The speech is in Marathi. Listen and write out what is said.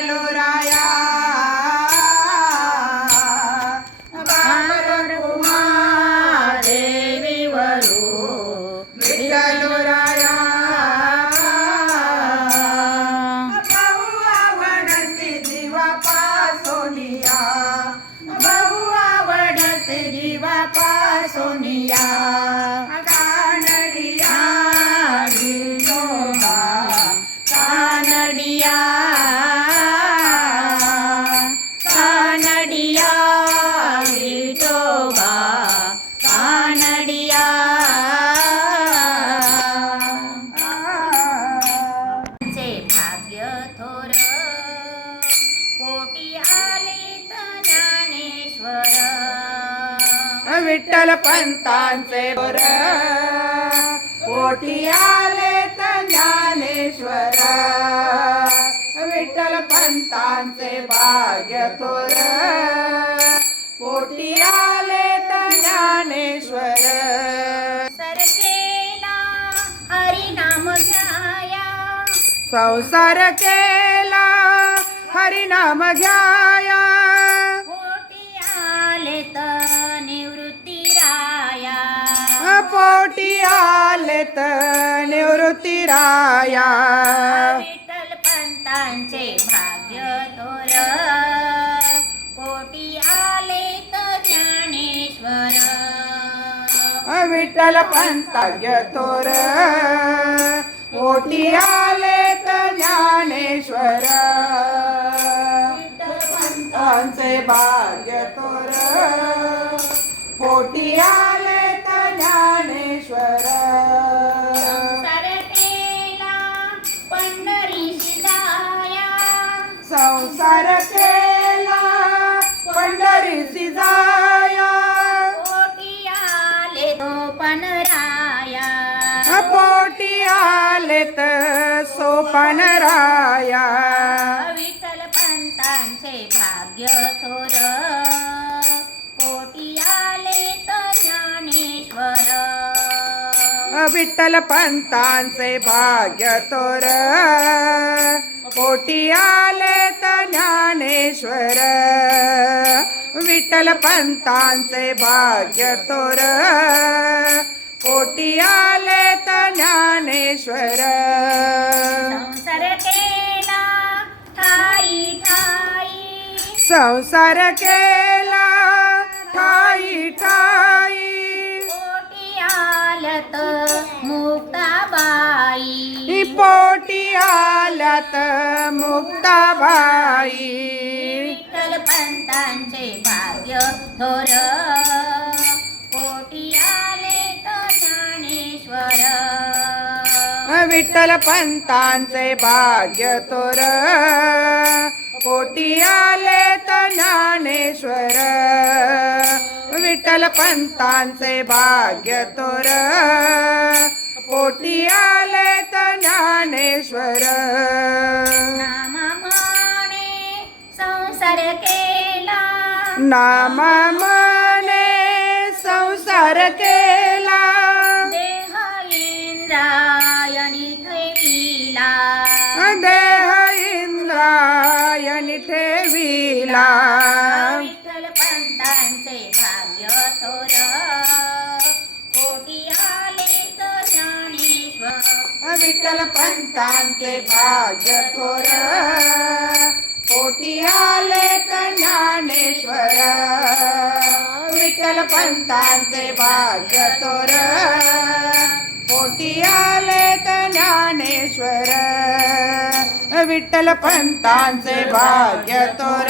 विठ्ठलराया बाबर कुमार देवीवरू विठ्ठलराया बहु आवडसे जीवा पासोनिया बहु आवडसे जीवा पासोनिया कानडिया विठोबा कानडिया कानडिया विठोबा कानडिया चे भाग्य थोर पोटी आले ज्ञानेश्वर विठ्ठल पंतांचे बोर पोटी आलेत ज्ञानेश्वर विठ्ठल पंतांचे भाग्य थोर पोटी आलेत ज्ञानेश्वर सरकेला हरिनाम घ्याया संसार केला हरिनाम घ्याया पोटी आलेत निवृत्ती राया पोटी आलेत निवृत्ती राया विठ्ठल पंतांचे भाग्य थोर पोटी आलेत ज्ञानेश्वर विठ्ठल पंताग्य थोर पोटी आलेत ज्ञानेश्वर विठ्ठल पंतांचे भाग्य थोर पोटी आलेत ज्ञानेश्वर सरकेला पंढरीशी जाया संसार केला पंढरीसी जाया पोटी आले तो पनराया पोटी आलेत सोपान राया विठ्ठल पंतांचे भाग्य थोर पोटी आले तर ज्ञानेश्वर विठ्ठल पंतांचे भाग्य थोर पोटी आलेत ज्ञानेश्वर विठ्ठल पंतांचे भाग्य थोर पोटी आलेत ज्ञानेश्वर संसार केला ठाई ठाई संसार केला ठाई ठाई पोटी आलत मुक्ताबाई पोटी आल्यात मुक्ताबाई विठ्ठल पंतांचे भाग्य थोर पोटी आले तर ज्ञानेश्वर विठ्ठल पंतांचे भाग्य थोर पोटी आलेत ज्ञानेश्वर विठ्ठल पंतांचे भाग्य थोर पोटी आलेत ज्ञानेश्वर नामा म्हणे संसार केला नामा म्हणे संसार केला देह इंद्रायणी ठेविला देह इंद्रायणी ठेविला विठ्ठल पंतांचे भाग्य थोर पोटी आले तर ज्ञानेश्वर विठ्ठल पंतांचे भाग्य थोर पोटी आलेत ज्ञानेश्वर विठ्ठल पंतांचे भाग्य थोर पोटी आलेत ज्ञानेश्वर विठ्ठल पंतांचे भाग्य थोर